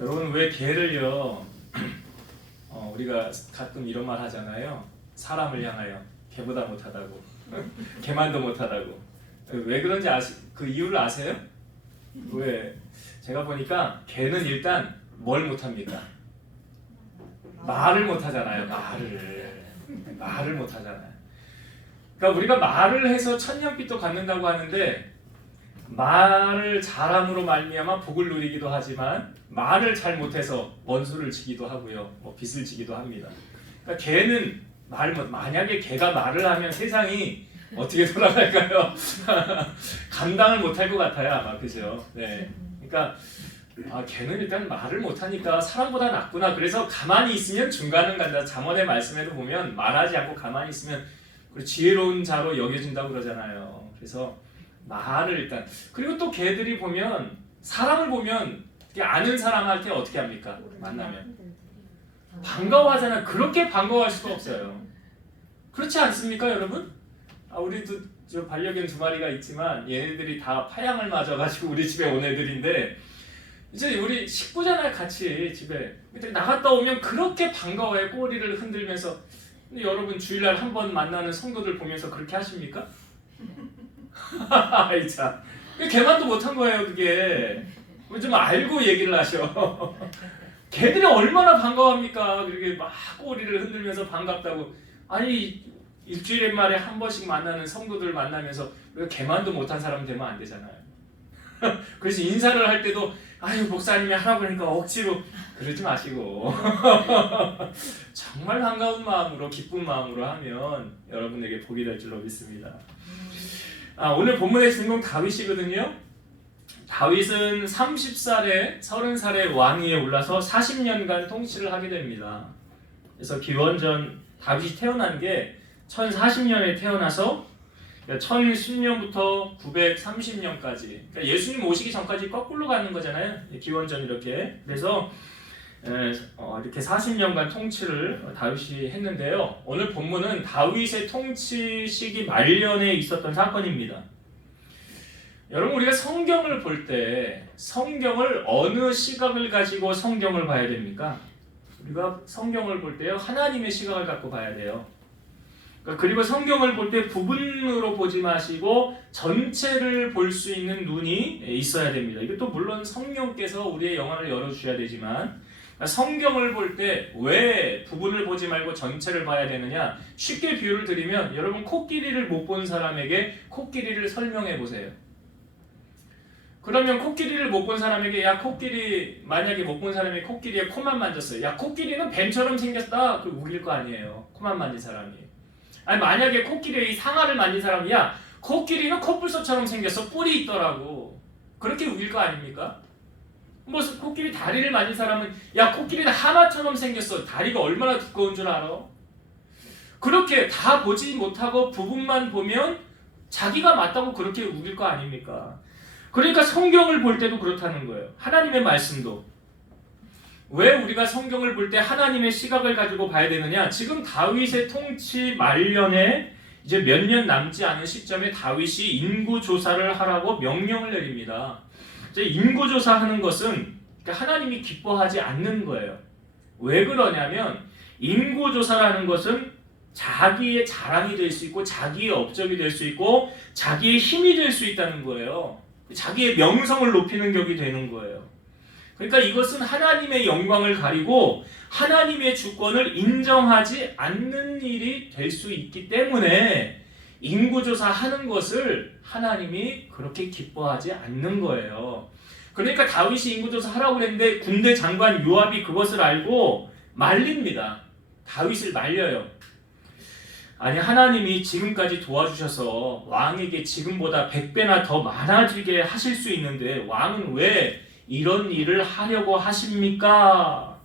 여러분 왜 개를요 우리가 가끔 이런 말 하잖아요. 사람을 향하여 개보다 못하다고 개만도 못하다고. 왜 그런지 그 이유를 아세요? 왜? 제가 보니까 개는 일단 뭘 못합니까? 말을 못하잖아요. 말을 못하잖아요. 그러니까 우리가 말을 해서 천년빛도 갖는다고 하는데 말을 잘함으로 말미암아 복을 누리기도 하지만 말을 잘 못해서 원수를 지기도 하고요, 빚을 지기도 합니다. 그러니까 개는 만약에 개가 말을 하면 세상이 어떻게 돌아갈까요? 감당을 못할 것 같아요, 아마. 그죠? 네. 그러니까 개는 일단 말을 못하니까 사람보다 낫구나. 그래서 가만히 있으면 중간은 간다. 잠언의 말씀에도 보면 말하지 않고 가만히 있으면 지혜로운 자로 여겨진다고 그러잖아요. 그래서 말을 일단. 그리고 또 개들이 보면 사람을 보면 아는 사람한테 어떻게 합니까? 만나면 반가워하잖아요. 그렇게 반가워할 수가 없어요. 그렇지 않습니까, 여러분? 우리도 저 반려견 2마리가 있지만 얘네들이 다 파양을 맞아가지고 우리 집에 온 애들인데 이제 우리 식구잖아요, 같이 집에. 나갔다 오면 그렇게 반가워해, 꼬리를 흔들면서. 근데 여러분 주일날 한 번 만나는 성도들 보면서 그렇게 하십니까? 아이 참, 걔만도 못한 거예요, 그게. 좀 알고 얘기를 하셔. 걔들이 얼마나 반가워합니까? 그렇게 막 꼬리를 흔들면서 반갑다고. 아니 일주일에 말에 한 번씩 만나는 성도들 만나면서 왜 걔만도 못한 사람 되면 안 되잖아요. 그래서 인사를 할 때도 아유 목사님이 하라고 하니까 억지로 그러지 마시고 정말 반가운 마음으로 기쁜 마음으로 하면 여러분에게 복이 될 줄로 믿습니다. 오늘 본문의 주인공 다윗이거든요. 다윗은 30살에 30살에 왕위에 올라서 40년간 통치를 하게 됩니다. 그래서 기원전 다윗이 태어난 게 1040년에 태어나서 1010년부터 930년까지, 그러니까 예수님 오시기 전까지 거꾸로 가는 거잖아요. 기원전 이렇게. 그래서 이렇게 40년간 통치를 다윗이 했는데요. 오늘 본문은 다윗의 통치 시기 말년에 있었던 사건입니다. 여러분 우리가 성경을 볼 때 성경을 어느 시각을 가지고 성경을 봐야 됩니까? 우리가 성경을 볼 때요, 하나님의 시각을 갖고 봐야 돼요. 그리고 성경을 볼 때 부분으로 보지 마시고 전체를 볼 수 있는 눈이 있어야 됩니다. 이것도 물론 성령께서 우리의 영안을 열어주셔야 되지만, 성경을 볼 때 왜 부분을 보지 말고 전체를 봐야 되느냐? 쉽게 비유를 드리면 여러분 코끼리를 못 본 사람에게 코끼리를 설명해 보세요. 그러면 코끼리를 못 본 사람에게 만약에 못 본 사람이 코끼리의 코만 만졌어요. 야, 코끼리는 뱀처럼 생겼다. 그 우길 거 아니에요. 코만 만진 사람이. 아니 만약에 코끼리의 상아를 만진 사람이 야, 코끼리는 코뿔소처럼 생겼어. 뿔이 있더라고. 그렇게 우길 거 아닙니까? 코끼리 다리를 만진 사람은 야, 코끼리는 하마처럼 생겼어. 다리가 얼마나 두꺼운 줄 알아? 그렇게 다 보지 못하고 부분만 보면 자기가 맞다고 그렇게 우길 거 아닙니까? 그러니까 성경을 볼 때도 그렇다는 거예요. 하나님의 말씀도. 왜 우리가 성경을 볼 때 하나님의 시각을 가지고 봐야 되느냐? 지금 다윗의 통치 말년에 이제 몇 년 남지 않은 시점에 다윗이 인구조사를 하라고 명령을 내립니다. 이제 인구조사하는 것은 하나님이 기뻐하지 않는 거예요. 왜 그러냐면 인구조사라는 것은 자기의 자랑이 될 수 있고 자기의 업적이 될 수 있고 자기의 힘이 될 수 있다는 거예요. 자기의 명성을 높이는 격이 되는 거예요. 그러니까 이것은 하나님의 영광을 가리고 하나님의 주권을 인정하지 않는 일이 될 수 있기 때문에 인구조사하는 것을 하나님이 그렇게 기뻐하지 않는 거예요. 그러니까 다윗이 인구조사하라고 그랬는데 군대 장관 요압이 그것을 알고 말립니다. 다윗을 말려요. 아니 하나님이 지금까지 도와주셔서 왕에게 지금보다 100배나 더 많아지게 하실 수 있는데 왕은 왜 이런 일을 하려고 하십니까?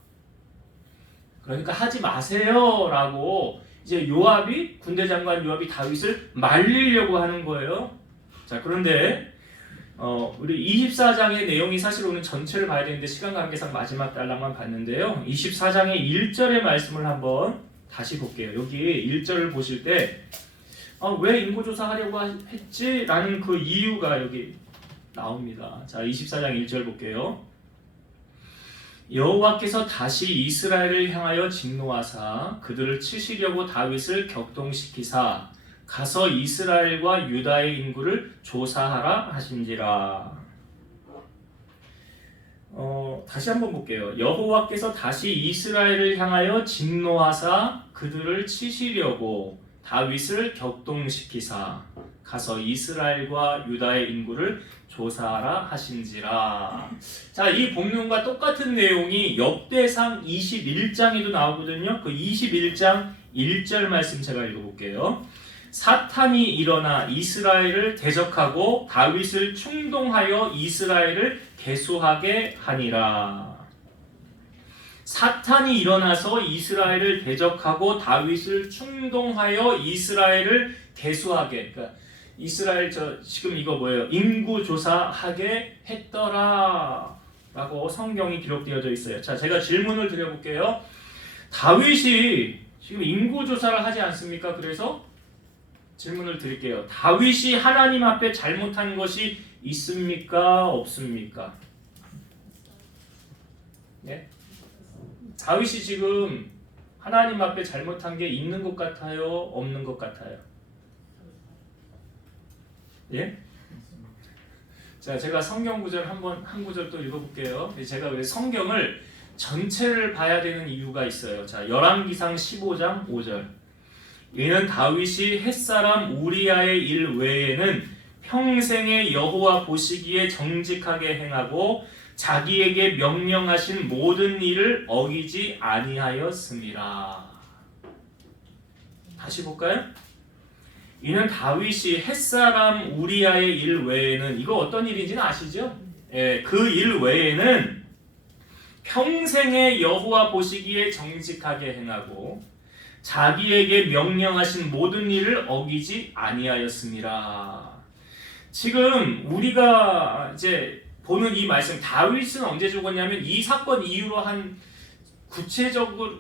그러니까 하지 마세요 라고 이제 군대 장관 요압이 다윗을 말리려고 하는 거예요. 자, 그런데 우리 24장의 내용이 사실 오늘 전체를 봐야 되는데 시간 관계상 마지막 단락만 봤는데요. 24장의 1절의 말씀을 한번 다시 볼게요. 여기 1절을 보실 때 왜 인구조사하려고 했지? 라는 그 이유가 여기 나옵니다. 자, 24장 1절 볼게요. 여호와께서 다시 이스라엘을 향하여 진노하사 그들을 치시려고 다윗을 격동시키사 가서 이스라엘과 유다의 인구를 조사하라 하신지라. 다시 한번 볼게요. 여호와께서 다시 이스라엘을 향하여 진노하사 그들을 치시려고 다윗을 격동시키사 가서 이스라엘과 유다의 인구를 조사하라 하신지라. 자, 이 본문과 똑같은 내용이 역대상 21장에도 나오거든요. 그 21장 1절 말씀 제가 읽어볼게요. 사탄이 일어나 이스라엘을 대적하고 다윗을 충동하여 이스라엘을 계수하게 하니라. 사탄이 일어나서 이스라엘을 대적하고 다윗을 충동하여 이스라엘을 계수하게. 그러니까 이스라엘 지금 이거 뭐예요? 인구 조사하게 했더라 라고 성경이 기록되어져 있어요. 자, 제가 질문을 드려볼게요. 다윗이 지금 인구 조사를 하지 않습니까? 그래서 질문을 드릴게요. 다윗이 하나님 앞에 잘못한 것이 있습니까? 없습니까? 네? 다윗이 지금 하나님 앞에 잘못한 게 있는 것 같아요? 없는 것 같아요? 예? 자, 제가 성경 구절 한 구절 또 읽어볼게요. 제가 왜 성경을 전체를 봐야 되는 이유가 있어요. 자, 열왕기상 15장 5절. 이는 다윗이 햇사람 우리아의 일 외에는 평생에 여호와 보시기에 정직하게 행하고 자기에게 명령하신 모든 일을 어기지 아니하였음이라. 다시 볼까요? 이는 다윗이 햇사람 우리아의 일 외에는, 이거 어떤 일인지는 아시죠? 예, 그 일 외에는 평생에 여호와 보시기에 정직하게 행하고 자기에게 명령하신 모든 일을 어기지 아니하였음이라. 지금 우리가 이제 보는 이 말씀, 다윗은 언제 죽었냐면 이 사건 이후로 한 구체적으로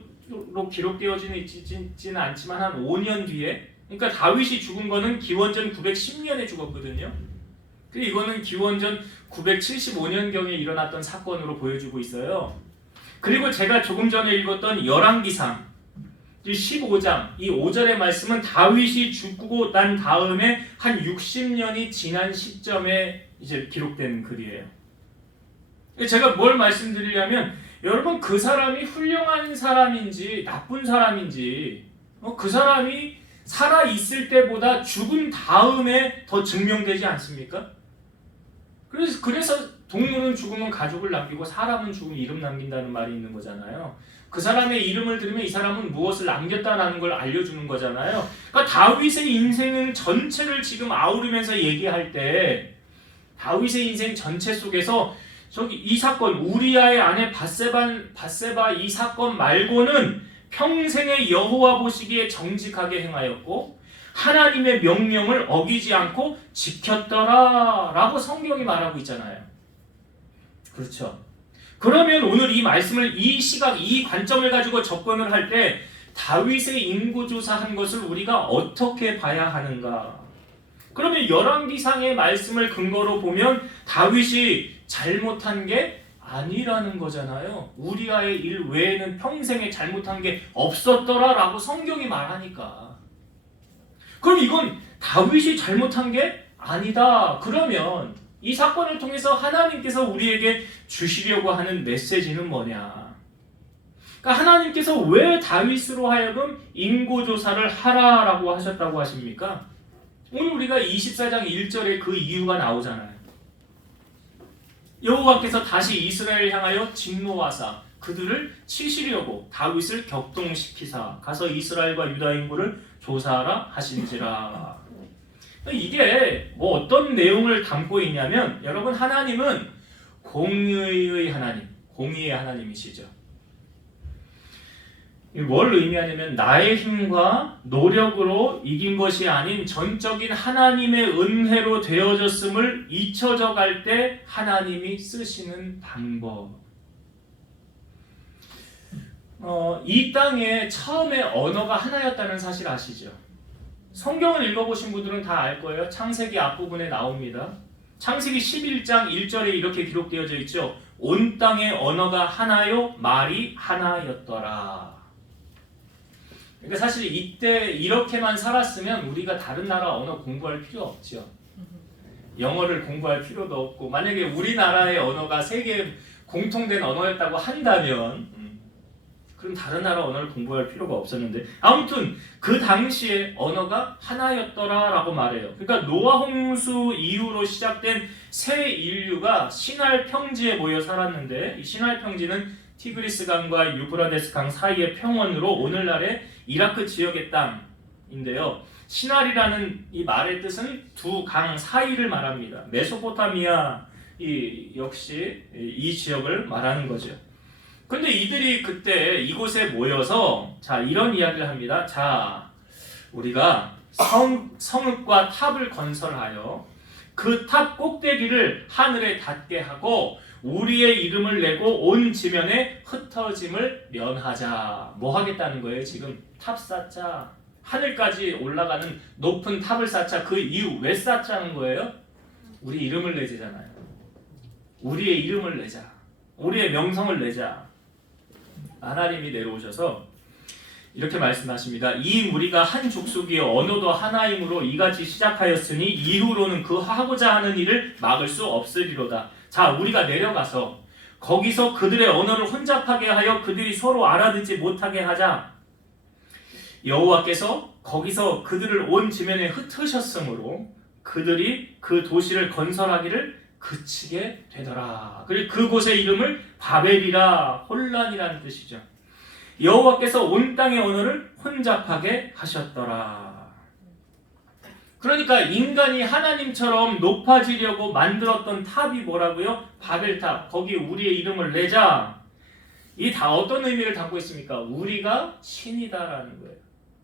기록되어지지는 않지만 한 5년 뒤에, 그러니까 다윗이 죽은 거는 기원전 910년에 죽었거든요. 그리고 이거는 기원전 975년경에 일어났던 사건으로 보여주고 있어요. 그리고 제가 조금 전에 읽었던 열왕기상 15장 이 5절의 말씀은 다윗이 죽고 난 다음에 한 60년이 지난 시점에 이제 기록된 글이에요. 제가 뭘 말씀드리려면, 여러분, 그 사람이 훌륭한 사람인지 나쁜 사람인지 그 사람이 살아 있을 때보다 죽은 다음에 더 증명되지 않습니까? 그래서 동물은 죽으면 가족을 남기고 사람은 죽으면 이름 남긴다는 말이 있는 거잖아요. 그 사람의 이름을 들으면 이 사람은 무엇을 남겼다라는 걸 알려주는 거잖아요. 그러니까 다윗의 인생 전체를 지금 아우르면서 얘기할 때 다윗의 인생 전체 속에서 이 사건, 우리아의 아내 밧세바 이 사건 말고는 평생에 여호와 보시기에 정직하게 행하였고 하나님의 명령을 어기지 않고 지켰더라라고 성경이 말하고 있잖아요. 그렇죠? 그러면 오늘 이 말씀을 이 시각, 이 관점을 가지고 접근을 할 때 다윗의 인구조사한 것을 우리가 어떻게 봐야 하는가? 그러면 열왕기상의 말씀을 근거로 보면 다윗이 잘못한 게 아니라는 거잖아요. 우리아의 일 외에는 평생에 잘못한 게 없었더라라고 성경이 말하니까. 그럼 이건 다윗이 잘못한 게 아니다. 그러면 이 사건을 통해서 하나님께서 우리에게 주시려고 하는 메시지는 뭐냐? 그러니까 하나님께서 왜 다윗으로 하여금 인구조사를 하라라고 하셨다고 하십니까? 오늘 우리가 24장 1절에 그 이유가 나오잖아요. 여호와께서 다시 이스라엘을 향하여 진노하사 그들을 치시려고 다윗을 격동시키사 가서 이스라엘과 유다 인구를 조사하라 하신지라. 이게 뭐 어떤 내용을 담고 있냐면, 여러분, 하나님은 공의의 하나님, 공의의 하나님이시죠. 뭘 의미하냐면 나의 힘과 노력으로 이긴 것이 아닌 전적인 하나님의 은혜로 되어졌음을 잊혀져 갈 때 하나님이 쓰시는 방법. 이 땅에 처음에 언어가 하나였다는 사실 아시죠? 성경을 읽어보신 분들은 다 알 거예요. 창세기 앞부분에 나옵니다. 창세기 11장 1절에 이렇게 기록되어져 있죠. 온 땅의 언어가 하나요 말이 하나였더라. 그러니까 사실 이때 이렇게만 살았으면 우리가 다른 나라 언어 공부할 필요 없죠. 영어를 공부할 필요도 없고, 만약에 우리나라의 언어가 세계 공통된 언어였다고 한다면 그럼 다른 나라 언어를 공부할 필요가 없었는데, 아무튼 그 당시에 언어가 하나였더라 라고 말해요. 그러니까 노아 홍수 이후로 시작된 새 인류가 시날 평지에 모여 살았는데, 이 시날 평지는 티그리스 강과 유브라데스 강 사이의 평원으로 오늘날의 이라크 지역의 땅인데요. 시날이라는 이 말의 뜻은 두 강 사이를 말합니다. 메소포타미아 역시 이 지역을 말하는 거죠. 근데 이들이 그때 이곳에 모여서 자 이런 이야기를 합니다. 자 우리가 성읍과 탑을 건설하여 그 탑 꼭대기를 하늘에 닿게 하고 우리의 이름을 내고 온 지면에 흩어짐을 면하자. 뭐 하겠다는 거예요? 지금 탑 쌓자. 하늘까지 올라가는 높은 탑을 쌓자. 그 이유 왜 쌓자는 거예요? 우리 이름을 내자잖아요. 우리의 이름을 내자. 우리의 명성을 내자. 하나님이 내려오셔서 이렇게 말씀하십니다. 이 무리가 한 족속이요 언어도 하나이므로 이같이 시작하였으니 이후로는 그 하고자 하는 일을 막을 수 없으리로다. 자, 우리가 내려가서 거기서 그들의 언어를 혼잡하게 하여 그들이 서로 알아듣지 못하게 하자. 여호와께서 거기서 그들을 온 지면에 흩으셨으므로 그들이 그 도시를 건설하기를 그치게 되더라. 그리고 그곳의 이름을 바벨이라, 혼란이라는 뜻이죠. 여호와께서 온 땅의 언어를 혼잡하게 하셨더라. 그러니까 인간이 하나님처럼 높아지려고 만들었던 탑이 뭐라고요? 바벨탑. 거기 우리의 이름을 내자. 이 다 어떤 의미를 담고 있습니까? 우리가 신이다라는 거예요.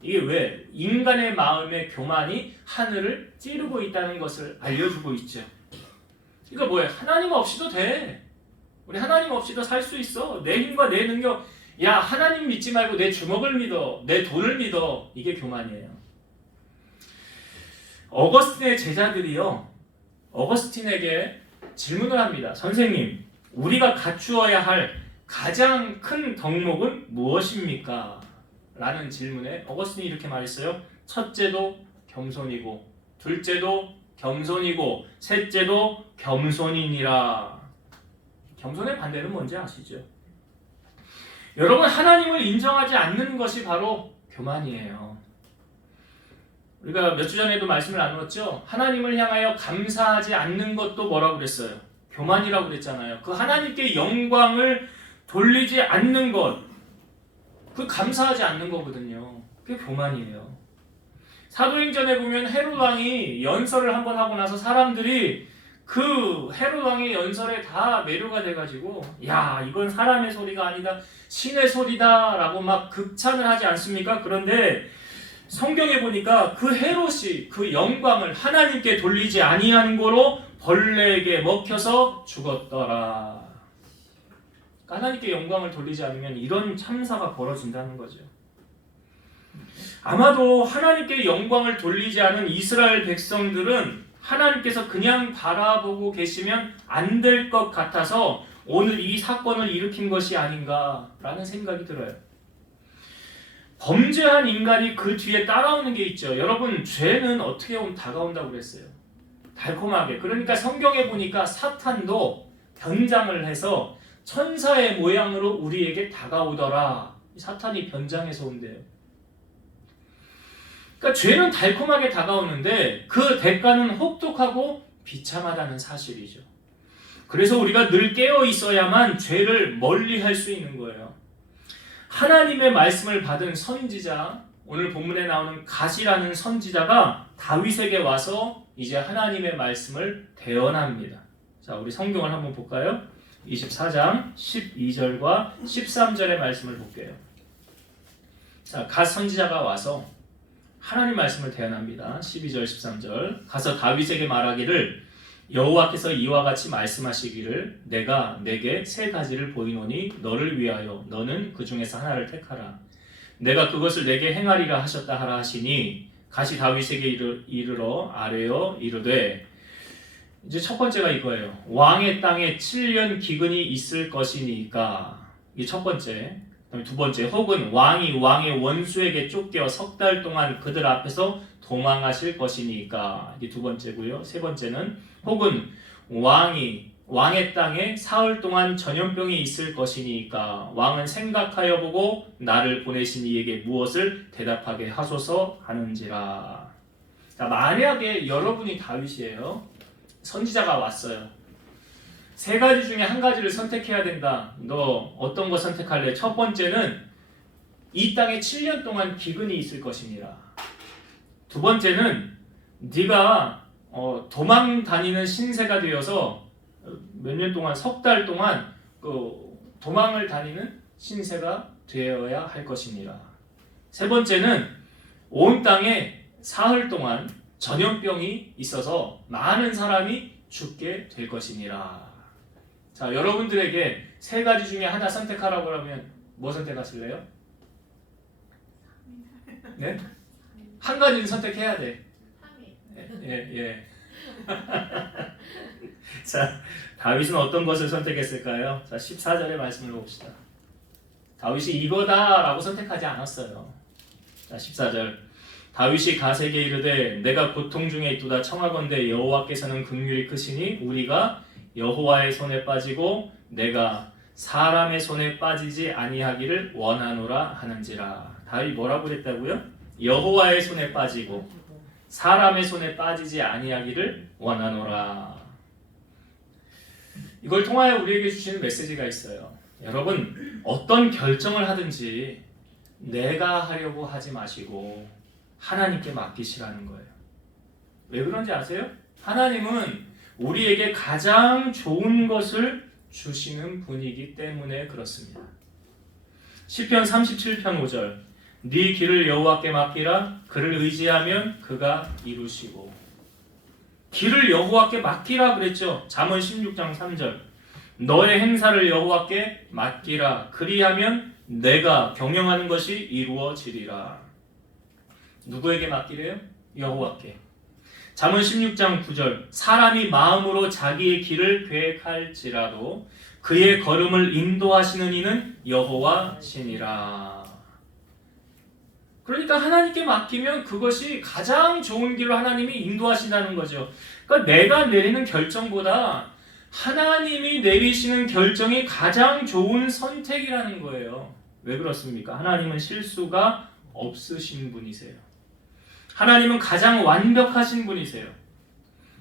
이게 왜? 인간의 마음의 교만이 하늘을 찌르고 있다는 것을 알려주고 있죠. 그러니까 뭐예요? 하나님 없이도 돼. 우리 하나님 없이도 살 수 있어. 내 힘과 내 능력. 야, 하나님 믿지 말고 내 주먹을 믿어. 내 돈을 믿어. 이게 교만이에요. 어거스틴의 제자들이요. 어거스틴에게 질문을 합니다. 선생님, 우리가 갖추어야 할 가장 큰 덕목은 무엇입니까? 라는 질문에 어거스틴이 이렇게 말했어요. 첫째도 겸손이고, 둘째도 겸손이고, 셋째도 겸손이니라. 겸손의 반대는 뭔지 아시죠? 여러분, 하나님을 인정하지 않는 것이 바로 교만이에요. 우리가 몇 주 전에도 말씀을 나누었죠. 하나님을 향하여 감사하지 않는 것도 뭐라고 그랬어요? 교만이라고 그랬잖아요. 그 하나님께 영광을 돌리지 않는 것, 그 감사하지 않는 거거든요. 그게 교만이에요. 사도행전에 보면 헤롯 왕이 연설을 한번 하고 나서 사람들이 그 헤롯 왕의 연설에 다 매료가 돼가지고 야, 이건 사람의 소리가 아니다, 신의 소리다 라고 막 극찬을 하지 않습니까? 그런데 성경에 보니까 그 헤롯이 그 영광을 하나님께 돌리지 아니한 고로 벌레에게 먹혀서 죽었더라. 하나님께 영광을 돌리지 않으면 이런 참사가 벌어진다는 거죠. 아마도 하나님께 영광을 돌리지 않은 이스라엘 백성들은 하나님께서 그냥 바라보고 계시면 안 될 것 같아서 오늘 이 사건을 일으킨 것이 아닌가라는 생각이 들어요. 범죄한 인간이 그 뒤에 따라오는 게 있죠. 여러분, 죄는 어떻게 다가온다고 그랬어요? 달콤하게. 그러니까 성경에 보니까 사탄도 변장을 해서 천사의 모양으로 우리에게 다가오더라. 사탄이 변장해서 온대요. 그러니까 죄는 달콤하게 다가오는데 그 대가는 혹독하고 비참하다는 사실이죠. 그래서 우리가 늘 깨어 있어야만 죄를 멀리할 수 있는 거예요. 하나님의 말씀을 받은 선지자, 오늘 본문에 나오는 갓이라는 선지자가 다윗에게 와서 이제 하나님의 말씀을 대언합니다. 자, 우리 성경을 한번 볼까요? 24장 12절과 13절의 말씀을 볼게요. 자, 갓 선지자가 와서 하나님 말씀을 대언합니다. 12절 13절. 가서 다윗에게 말하기를 여호와께서 이와 같이 말씀하시기를 내가 내게 세 가지를 보이노니 너를 위하여 너는 그 중에서 하나를 택하라. 내가 그것을 내게 행하리라 하셨다 하라 하시니 갓이 다윗에게 이르러 아뢰어 이르되 이제 첫 번째가 이거예요. 왕의 땅에 7년 기근이 있을 것이니까. 이게 첫 번째. 그다음에 두 번째, 혹은 왕이 왕의 원수에게 쫓겨 석 달 동안 그들 앞에서 도망하실 것이니까. 이게 두 번째고요. 세 번째는 혹은 왕의 땅에 사흘 동안 전염병이 있을 것이니까 왕은 생각하여 보고 나를 보내신 이에게 무엇을 대답하게 하소서 하는지라. 자, 만약에 여러분이 다윗이에요. 선지자가 왔어요. 세 가지 중에 한 가지를 선택해야 된다. 너 어떤 거 선택할래? 첫 번째는 이 땅에 7년 동안 기근이 있을 것이니라. 두 번째는 네가 도망 다니는 신세가 되어서 몇 년 동안, 석 달 동안 도망을 다니는 신세가 되어야 할 것이니라. 세 번째는 온 땅에 사흘 동안 전염병이 있어서 많은 사람이 죽게 될 것이니라. 자, 여러분들에게 세 가지 중에 하나 선택하라고 하면 뭐 선택하실래요? 네? 한 가지는 선택해야 돼. 예. 자, 다윗은 어떤 것을 선택했을까요? 자, 14절의 말씀을 봅시다. 다윗이 이거다라고 선택하지 않았어요. 자, 14절. 다윗이 가세게 이르되 내가 고통 중에 있도다 청하건대 여호와께서는 긍휼이 크시니 우리가 여호와의 손에 빠지고 내가 사람의 손에 빠지지 아니하기를 원하노라 하는지라. 다윗이 뭐라고 그랬다고요? 여호와의 손에 빠지고 사람의 손에 빠지지 아니하기를 원하노라. 이걸 통하여 우리에게 주시는 메시지가 있어요. 여러분, 어떤 결정을 하든지 내가 하려고 하지 마시고 하나님께 맡기시라는 거예요. 왜 그런지 아세요? 하나님은 우리에게 가장 좋은 것을 주시는 분이기 때문에 그렇습니다. 시편 37편 5절. 네 길을 여호와께 맡기라. 그를 의지하면 그가 이루시고. 길을 여호와께 맡기라 그랬죠. 잠언 16장 3절. 너의 행사를 여호와께 맡기라. 그리하면 내가 경영하는 것이 이루어지리라. 누구에게 맡기래요? 여호와께. 잠언 16장 9절. 사람이 마음으로 자기의 길을 계획할지라도 그의 걸음을 인도하시는 이는 여호와시니라. 그러니까 하나님께 맡기면 그것이 가장 좋은 길로 하나님이 인도하신다는 거죠. 그러니까 내가 내리는 결정보다 하나님이 내리시는 결정이 가장 좋은 선택이라는 거예요. 왜 그렇습니까? 하나님은 실수가 없으신 분이세요. 하나님은 가장 완벽하신 분이세요.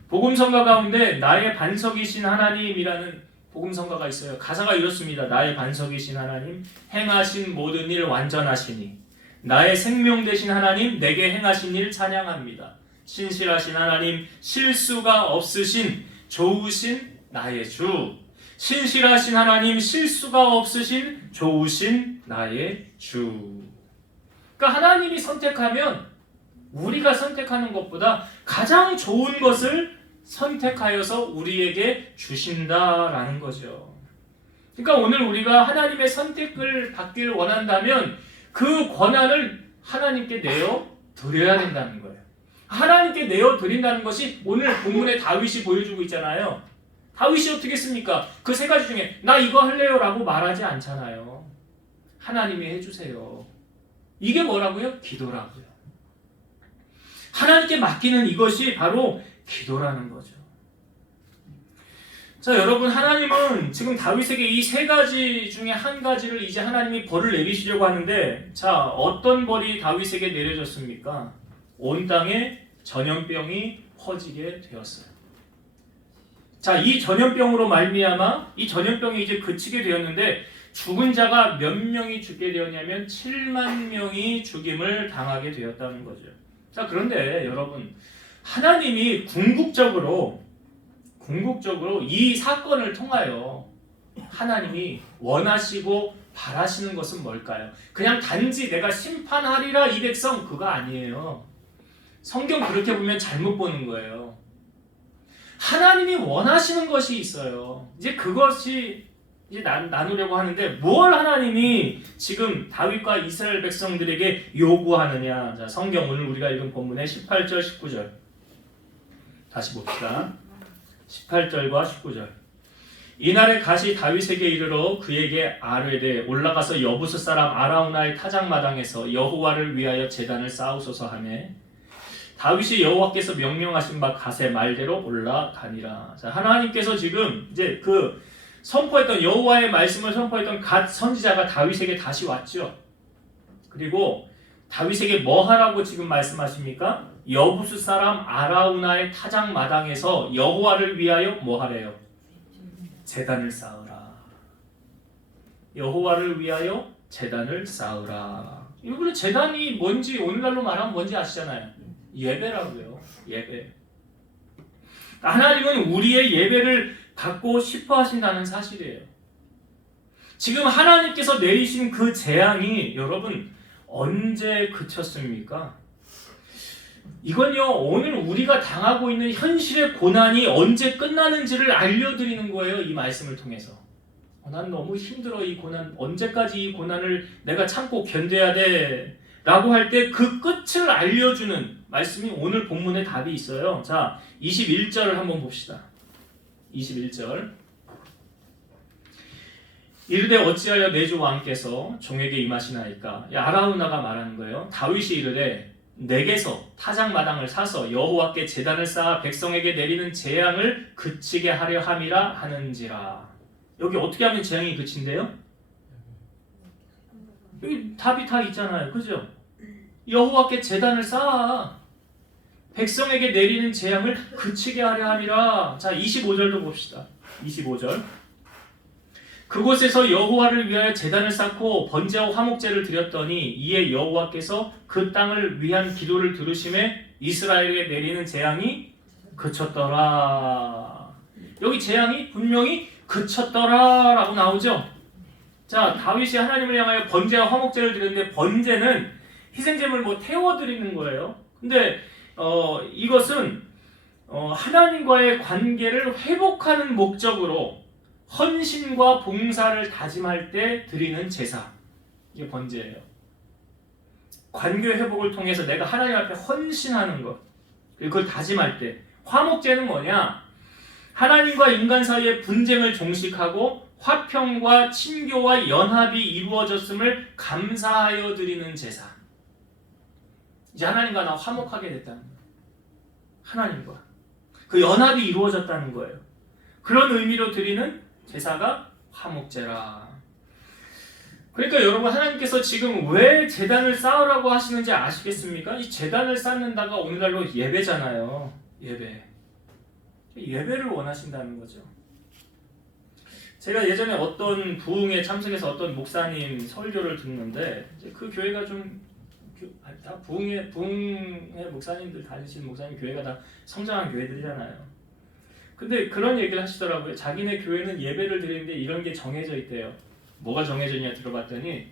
복음성가 가운데 나의 반석이신 하나님이라는 복음성가가 있어요. 가사가 이렇습니다. 나의 반석이신 하나님, 행하신 모든 일 완전하시니 나의 생명 되신 하나님, 내게 행하신 일 찬양합니다. 신실하신 하나님, 실수가 없으신 좋으신 나의 주. 신실하신 하나님, 실수가 없으신 좋으신 나의 주. 그러니까 하나님이 선택하면 우리가 선택하는 것보다 가장 좋은 것을 선택하여서 우리에게 주신다라는 거죠. 그러니까 오늘 우리가 하나님의 선택을 받기를 원한다면 그 권한을 하나님께 내어 드려야 된다는 거예요. 하나님께 내어 드린다는 것이 오늘 본문에 다윗이 보여주고 있잖아요. 다윗이 어떻게 했습니까? 그 세 가지 중에 나 이거 할래요 라고 말하지 않잖아요. 하나님이 해주세요. 이게 뭐라고요? 기도라고요. 하나님께 맡기는 이것이 바로 기도라는 거죠. 자, 여러분, 하나님은 지금 다윗에게 이 세 가지 중에 한 가지를 이제 하나님이 벌을 내리시려고 하는데, 자, 어떤 벌이 다윗에게 내려졌습니까? 온 땅에 전염병이 퍼지게 되었어요. 자, 이 전염병으로 말미암아 이 전염병이 이제 그치게 되었는데 죽은 자가 몇 명이 죽게 되었냐면 7만 명이 죽임을 당하게 되었다는 거죠. 자, 그런데 여러분, 하나님이 궁극적으로 이 사건을 통하여 하나님이 원하시고 바라시는 것은 뭘까요? 그냥 단지 내가 심판하리라 이 백성, 그거 아니에요. 성경 그렇게 보면 잘못 보는 거예요. 하나님이 원하시는 것이 있어요. 이제 그것이 이제 나누려고 하는데, 뭘 하나님이 지금 다윗과 이스라엘 백성들에게 요구하느냐. 자, 성경 오늘 우리가 읽은 본문의 18절 19절 다시 봅시다. 18절과 19절. 이날에 갓이 다윗에게 이르러 그에게 아뢰되 올라가서 여부스 사람 아라우나의 타작마당에서 여호와를 위하여 제단을 쌓으소서 하며 다윗이 여호와께서 명령하신 바 갓의 말대로 올라가니라. 자, 하나님께서 지금 이제 그 선포했던 여호와의 말씀을 선포했던 갓 선지자가 다윗에게 다시 왔죠. 그리고 다윗에게 뭐 하라고 지금 말씀하십니까? 여부스 사람 아라우나의 타작마당에서 여호와를 위하여 뭐 하래요? 제단을 쌓으라. 여호와를 위하여 제단을 쌓으라. 여러분 제단이 뭔지 오늘날로 말하면 뭔지 아시잖아요. 예배라고요. 예배. 하나님은 우리의 예배를 받고 싶어 하신다는 사실이에요. 지금 하나님께서 내리신 그 재앙이 여러분 언제 그쳤습니까? 이건요 오늘 우리가 당하고 있는 현실의 고난이 언제 끝나는지를 알려드리는 거예요. 이 말씀을 통해서. 난 너무 힘들어. 이 고난 언제까지 이 고난을 내가 참고 견뎌야 돼 라고 할 때 그 끝을 알려주는 말씀이 오늘 본문에 답이 있어요. 자 21절을 한번 봅시다. 21절. 이르되 어찌하여 내 주 왕께서 종에게 임하시나이까. 아라우나가 말하는 거예요. 다윗이 이르되 내게서 타작마당을 사서 여호와께 제단을 쌓아 백성에게 내리는 재앙을 그치게 하려 함이라 하는지라. 여기 어떻게 하면 재앙이 그친대요? 여기 답이 다 있잖아요. 그죠? 여호와께 제단을 쌓아 백성에게 내리는 재앙을 그치게 하려 함이라. 자 25절도 봅시다. 25절. 그곳에서 여호와를 위하여 제단을 쌓고 번제와 화목제를 드렸더니 이에 여호와께서 그 땅을 위한 기도를 들으심에 이스라엘에 내리는 재앙이 그쳤더라. 여기 재앙이 분명히 그쳤더라 라고 나오죠. 자 다윗이 하나님을 향하여 번제와 화목제를 드렸는데 번제는 희생제물 뭐 태워드리는 거예요. 근데 이것은 하나님과의 관계를 회복하는 목적으로 헌신과 봉사를 다짐할 때 드리는 제사. 이게 번제예요. 관계 회복을 통해서 내가 하나님 앞에 헌신하는 것. 그리고 그걸 다짐할 때. 화목제는 뭐냐? 하나님과 인간 사이의 분쟁을 종식하고 화평과 친교와 연합이 이루어졌음을 감사하여 드리는 제사. 이제 하나님과 나 화목하게 됐다는 거예요. 하나님과. 그 연합이 이루어졌다는 거예요. 그런 의미로 드리는 제사가 화목제라. 그러니까 여러분 하나님께서 지금 왜 제단을 쌓으라고 하시는지 아시겠습니까? 이 제단을 쌓는다가 오늘날로 예배잖아요. 예배. 예배를 원하신다는 거죠. 제가 예전에 어떤 부흥에 참석해서 어떤 목사님 설교를 듣는데 이제 그 교회가 좀 다 부흥의 목사님들 다니시는 목사님 교회가 다 성장한 교회들이잖아요. 근데 그런 얘기를 하시더라고요. 자기네 교회는 예배를 드리는데 이런 게 정해져 있대요. 뭐가 정해져 있냐 들어봤더니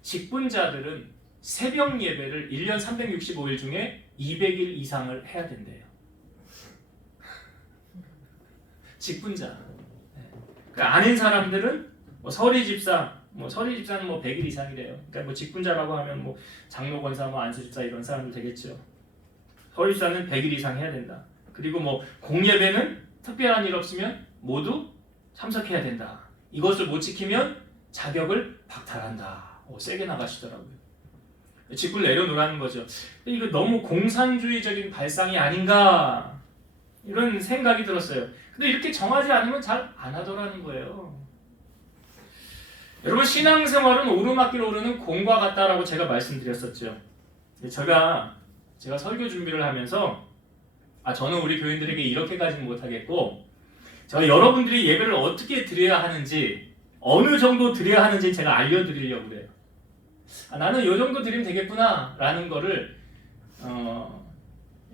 직분자들은 새벽 예배를 1년 365일 중에 200일 이상을 해야 된대요. 직분자. 그 아는 사람들은 서리 집사, 서리 집사는 100일 이상이래요. 그러니까 직분자라고 하면 장로 권사, 안수 집사 이런 사람들 되겠죠. 서리 집사는 100일 이상 해야 된다. 그리고 공예배는 특별한 일 없으면 모두 참석해야 된다. 이것을 못 지키면 자격을 박탈한다. 세게 나가시더라고요. 직분 내려놓으라는 거죠. 이거 너무 공산주의적인 발상이 아닌가 이런 생각이 들었어요. 근데 이렇게 정하지 않으면 잘 안 하더라는 거예요. 여러분 신앙생활은 오르막길 오르는 공과 같다라고 제가 말씀드렸었죠. 제가 설교 준비를 하면서 저는 우리 교인들에게 이렇게까지는 못하겠고 제가 여러분들이 예배를 어떻게 드려야 하는지 어느 정도 드려야 하는지 제가 알려드리려고 그래요. 나는 이 정도 드리면 되겠구나 라는 거를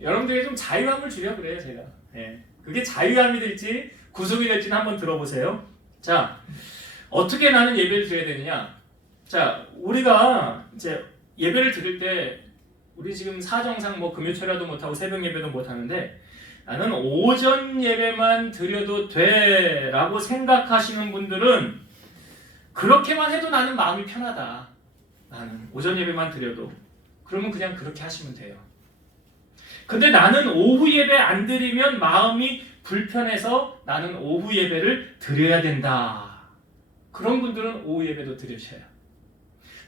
여러분들에게 좀 자유함을 주려고 그래요. 제가 그게 자유함이 될지 구속이 될지는 한번 들어보세요. 자, 어떻게 나는 예배를 드려야 되느냐. 자, 우리가 이제 예배를 드릴 때 우리 지금 사정상 금요철야도 못하고 새벽 예배도 못하는데 나는 오전 예배만 드려도 돼 라고 생각하시는 분들은 그렇게만 해도 나는 마음이 편하다. 나는 오전 예배만 드려도 그러면 그냥 그렇게 하시면 돼요. 근데 나는 오후 예배 안 드리면 마음이 불편해서 나는 오후 예배를 드려야 된다. 그런 분들은 오후 예배도 드리셔요.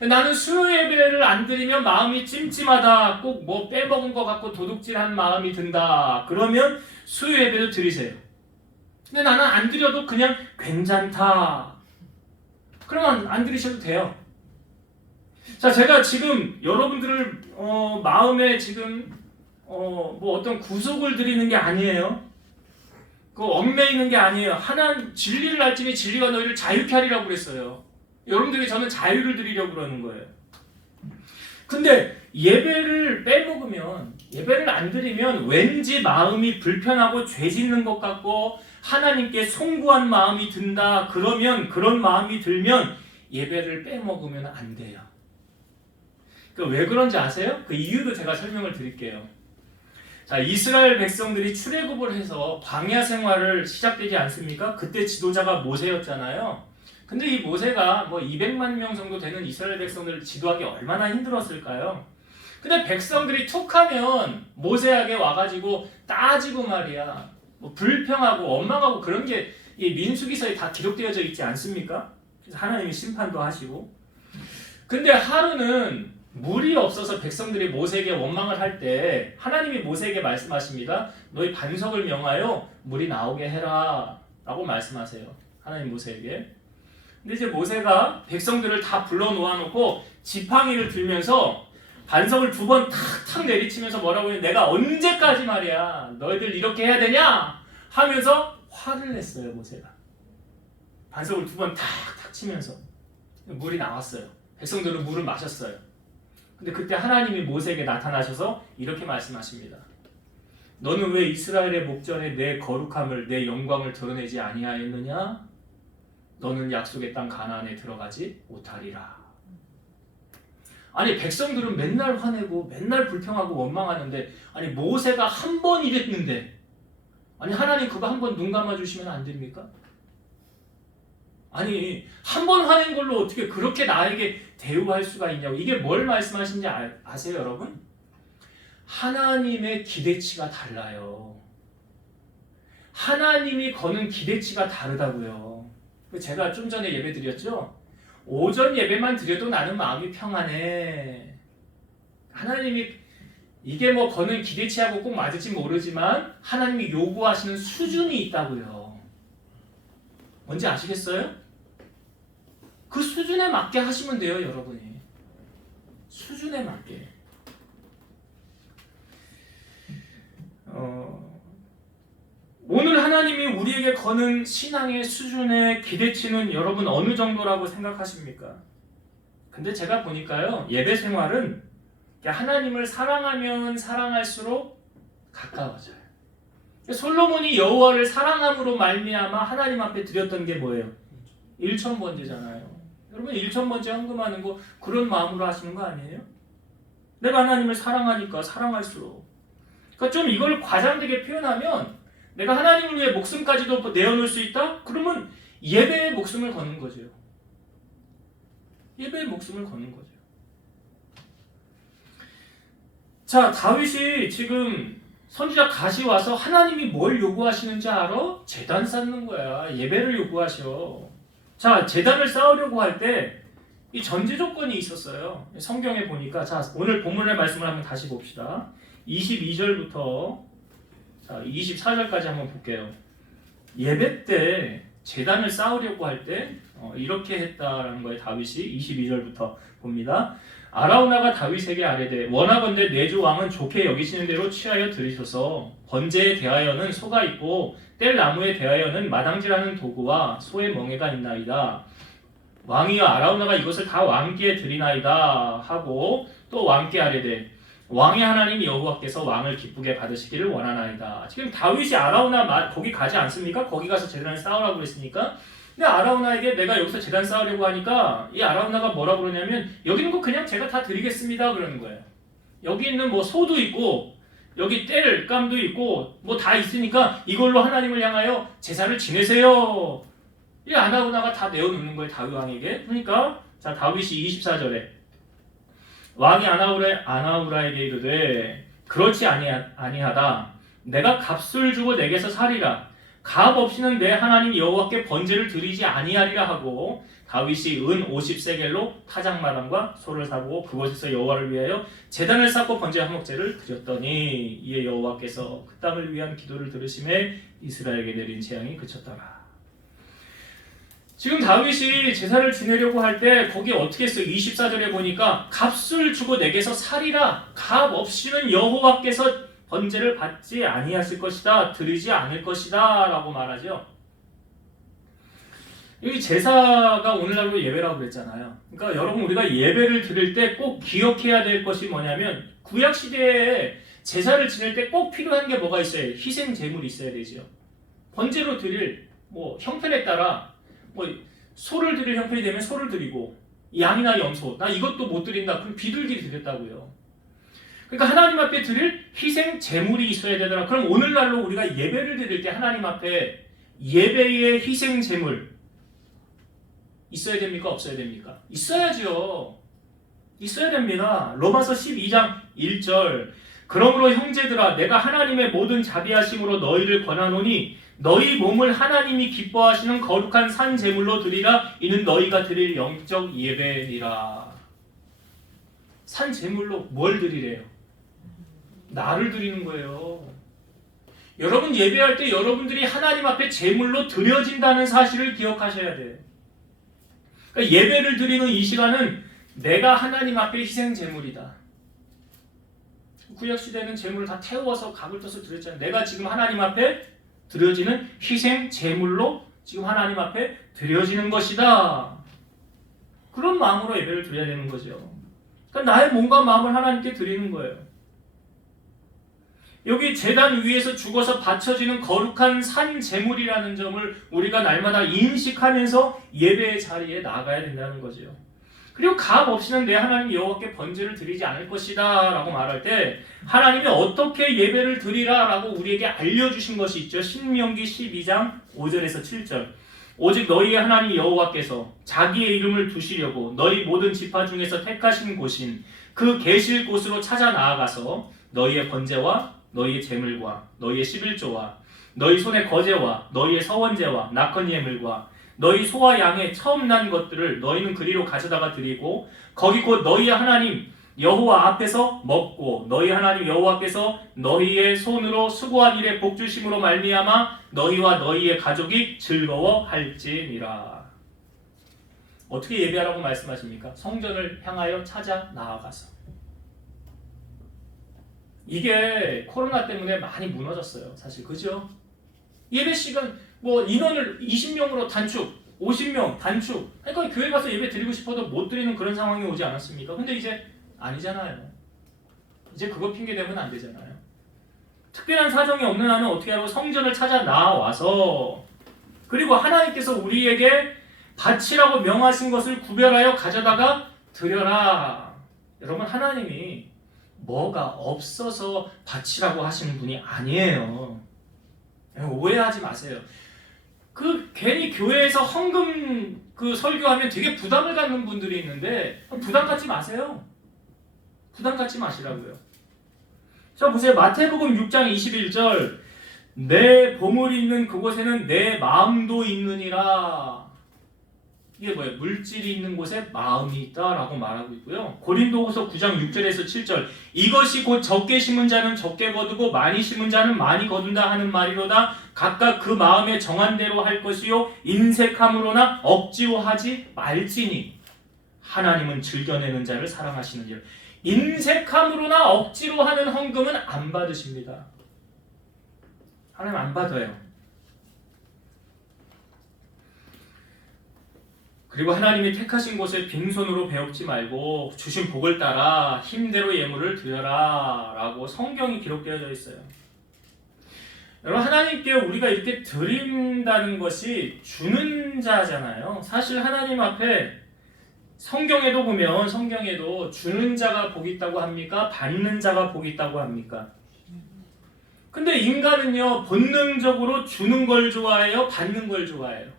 나는 수요 예배를 안 드리면 마음이 찜찜하다. 꼭 뭐 빼먹은 것 같고 도둑질한 마음이 든다. 그러면 수요 예배도 드리세요. 근데 나는 안 드려도 그냥 괜찮다. 그러면 안 드리셔도 돼요. 자, 제가 지금 여러분들을 마음에 지금 뭐 어떤 구속을 드리는 게 아니에요. 그 얽매이는 게 아니에요. 하나님 진리를 알지니 진리가 너희를 자유케 하리라고 그랬어요. 여러분들이 저는 자유를 드리려고 그러는 거예요. 근데 예배를 빼먹으면, 예배를 안 드리면 왠지 마음이 불편하고 죄 짓는 것 같고 하나님께 송구한 마음이 든다. 그러면 그런 마음이 들면 예배를 빼먹으면 안 돼요. 왜 그런지 아세요? 그 이유도 제가 설명을 드릴게요. 자, 이스라엘 백성들이 출애굽을 해서 광야 생활을 시작되지 않습니까? 그때 지도자가 모세였잖아요. 근데 이 모세가 뭐 200만 명 정도 되는 이스라엘 백성들을 지도하기 얼마나 힘들었을까요? 근데 백성들이 툭하면 모세에게 와가지고 따지고 말이야. 뭐 불평하고 원망하고 그런 게 이 민수기서에 다 기록되어져 있지 않습니까? 그래서 하나님이 심판도 하시고. 근데 하루는 물이 없어서 백성들이 모세에게 원망을 할 때 하나님이 모세에게 말씀하십니다. 너희 반석을 명하여 물이 나오게 해라 라고 말씀하세요. 하나님 모세에게. 근데 이제 모세가 백성들을 다 불러 놓아놓고 지팡이를 들면서 반석을 2번 탁탁 내리치면서 뭐라고 해요? 내가 언제까지 말이야 너희들 이렇게 해야 되냐? 하면서 화를 냈어요. 모세가 반석을 2번 탁탁 치면서 물이 나왔어요. 백성들은 물을 마셨어요. 근데 그때 하나님이 모세에게 나타나셔서 이렇게 말씀하십니다. 너는 왜 이스라엘의 목전에 내 거룩함을, 내 영광을 드러내지 아니하였느냐? 너는 약속의 땅 가나안에 들어가지 못하리라. 아니 백성들은 맨날 화내고 맨날 불평하고 원망하는데 아니 모세가 한 번 이랬는데 아니 하나님 그거 한 번 눈 감아주시면 안 됩니까? 아니 한 번 화낸 걸로 어떻게 그렇게 나에게 대우할 수가 있냐고. 이게 뭘 말씀하시는지 아세요 여러분? 하나님의 기대치가 달라요. 하나님이 거는 기대치가 다르다고요. 제가 좀 전에 예배 드렸죠? 오전 예배만 드려도 나는 마음이 평안해. 하나님이 이게 뭐 거는 기대치하고 꼭 맞을지 모르지만 하나님이 요구하시는 수준이 있다고요. 뭔지 아시겠어요? 그 수준에 맞게 하시면 돼요, 여러분이. 수준에 맞게. 오늘 하나님이 우리에게 거는 신앙의 수준의 기대치는 여러분 어느 정도라고 생각하십니까? 근데 제가 보니까요, 예배 생활은 하나님을 사랑하면 사랑할수록 가까워져요. 솔로몬이 여호와를 사랑함으로 말미암아 하나님 앞에 드렸던 게 뭐예요? 1,000번제잖아요. 여러분 1,000번제 헌금하는 거 그런 마음으로 하시는 거 아니에요? 내가 하나님을 사랑하니까 사랑할수록. 그러니까 좀 이걸 과장되게 표현하면 내가 하나님을 위해 목숨까지도 내어놓을 수 있다? 그러면 예배에 목숨을 거는 거죠. 예배에 목숨을 거는 거죠. 자, 다윗이 지금 선지자 갓이 와서 하나님이 뭘 요구하시는지 알아? 제단 쌓는 거야. 예배를 요구하셔. 자, 제단을 쌓으려고 할 때 이 전제 조건이 있었어요. 성경에 보니까 자, 오늘 본문의 말씀을 한번 다시 봅시다. 22절부터 자, 24절까지 한번 볼게요. 예배 때 제단을 쌓으려고 할 때 이렇게 했다라는 거예요. 다윗이 22절부터 봅니다. 아라우나가 다윗에게 아뢰되 원하건대 내 주 왕은 좋게 여기시는 대로 취하여 들으소서. 번제에 대하여는 소가 있고 뗄 나무에 대하여는 마당질하는 도구와 소의 멍에가 있나이다. 왕이여 아라우나가 이것을 다 왕께 드리나이다 하고 또 왕께 아뢰되 왕의 하나님 여호와께서 왕을 기쁘게 받으시기를 원하나이다. 지금 다윗이 아라우나 거기 가지 않습니까? 거기 가서 제단을 쌓으라고 그랬으니까. 근데 아라우나에게 내가 여기서 제단 쌓으려고 하니까 이 아라우나가 뭐라 그러냐면 여기 있는 거 그냥 제가 다 드리겠습니다 그러는 거예요. 여기 있는 뭐 소도 있고 여기 뗄 감도 있고 뭐 다 있으니까 이걸로 하나님을 향하여 제사를 지내세요. 이 아라우나가 다 내어놓는 거예요. 다윗 왕에게. 그러니까 자 다윗이 24절에 왕이 아나우라에게 이르되 그렇지 아니하다. 내가 값을 주고 내게서 살리라. 값 없이는 내 하나님 여호와께 번제를 드리지 아니하리라 하고 다윗이 은 50세겔로 타작마당과 소를 사고 그곳에서 여호와를 위하여 제단을 쌓고 번제 화목제를 드렸더니 이에 여호와께서 그 땅을 위한 기도를 들으심에 이스라엘에게 내린 재앙이 그쳤더라. 지금 다윗이 제사를 지내려고 할 때 거기 어떻게 했어요? 24절에 보니까 값을 주고 내게서 살리라. 값 없이는 여호와께서 번제를 받지 아니하실 것이다. 드리지 않을 것이다. 라고 말하죠. 여기 제사가 오늘날로 예배라고 그랬잖아요. 그러니까 여러분 우리가 예배를 드릴 때 꼭 기억해야 될 것이 뭐냐면 구약시대에 제사를 지낼 때 꼭 필요한 게 뭐가 있어요? 희생 제물이 있어야 되죠. 번제로 드릴 형편에 따라 소를 드릴 형편이 되면 소를 드리고 양이나 염소 나 이것도 못 드린다. 그럼 비둘기 드렸다고요. 그러니까 하나님 앞에 드릴 희생 제물이 있어야 되더라. 그럼 오늘날로 우리가 예배를 드릴 때 하나님 앞에 예배의 희생 제물 있어야 됩니까? 없어야 됩니까? 있어야죠. 있어야 됩니다. 로마서 12장 1절 그러므로 형제들아 내가 하나님의 모든 자비하심으로 너희를 권하노니 너희 몸을 하나님이 기뻐하시는 거룩한 산 제물로 드리라. 이는 너희가 드릴 영적 예배니라. 산 제물로 뭘 드리래요? 나를 드리는 거예요. 여러분 예배할 때 여러분들이 하나님 앞에 제물로 드려진다는 사실을 기억하셔야 돼. 그러니까 예배를 드리는 이 시간은 내가 하나님 앞에 희생 제물이다. 구약시대는 제물을 다 태워서 각을 떠서 드렸잖아요. 내가 지금 하나님 앞에 드려지는 희생 제물로 지금 하나님 앞에 드려지는 것이다. 그런 마음으로 예배를 드려야 되는 거죠. 그러니까 나의 몸과 마음을 하나님께 드리는 거예요. 여기 제단 위에서 죽어서 바쳐지는 거룩한 산 제물이라는 점을 우리가 날마다 인식하면서 예배의 자리에 나가야 된다는 거죠. 그리고 값 없이는 내 하나님 여호와께 번제를 드리지 않을 것이다 라고 말할 때 하나님이 어떻게 예배를 드리라 라고 우리에게 알려주신 것이 있죠. 신명기 12장 5절에서 7절 오직 너희의 하나님 여호와께서 자기의 이름을 두시려고 너희 모든 지파 중에서 택하신 곳인 그 계실 곳으로 찾아 나아가서 너희의 번제와 너희의 제물과 너희의 11조와 너희 손의 거제와 너희의 서원제와 낙헌 예물과 너희 소와 양의 처음 난 것들을 너희는 그리로 가져다가 드리고 거기 곧 너희의 하나님 여호와 앞에서 먹고 너희 하나님 여호와께서 너희의 손으로 수고한 일에 복주심으로 말미암아 너희와 너희의 가족이 즐거워할지니라. 어떻게 예배하라고 말씀하십니까? 성전을 향하여 찾아 나아가서. 이게 코로나 때문에 많이 무너졌어요. 사실 그죠? 예배 시간 인원을 20명으로 단축, 50명 단축. 그러니까 교회 가서 예배 드리고 싶어도 못 드리는 그런 상황이 오지 않았습니까? 근데 이제 아니잖아요. 이제 그거 핑계 대면 안 되잖아요. 특별한 사정이 없는 한은 어떻게 하고 성전을 찾아 나와서 그리고 하나님께서 우리에게 바치라고 명하신 것을 구별하여 가져다가 드려라. 여러분 하나님이 뭐가 없어서 바치라고 하시는 분이 아니에요. 오해하지 마세요. 괜히 교회에서 헌금 설교하면 되게 부담을 갖는 분들이 있는데 부담 갖지 마세요. 부담 갖지 마시라고요. 자 보세요. 마태복음 6장 21절 내 보물이 있는 그곳에는 내 마음도 있느니라. 이게 뭐예요? 물질이 있는 곳에 마음이 있다라고 말하고 있고요. 고린도후서 9장 6절에서 7절 이것이 곧 적게 심은 자는 적게 거두고 많이 심은 자는 많이 거둔다 하는 말이로다. 각각 그 마음에 정한 대로 할 것이요 인색함으로나 억지로 하지 말지니 하나님은 즐겨내는 자를 사랑하시느니라. 인색함으로나 억지로 하는 헌금은 안 받으십니다. 하나님 안 받아요. 그리고 하나님이 택하신 곳에 빈손으로 배웁지 말고 주신 복을 따라 힘대로 예물을 드려라 라고 성경이 기록되어져 있어요. 여러분 하나님께 우리가 이렇게 드린다는 것이 주는 자잖아요. 사실 하나님 앞에 성경에도 보면 성경에도 주는 자가 복이 있다고 합니까? 받는 자가 복이 있다고 합니까? 근데 인간은요 본능적으로 주는 걸 좋아해요? 받는 걸 좋아해요?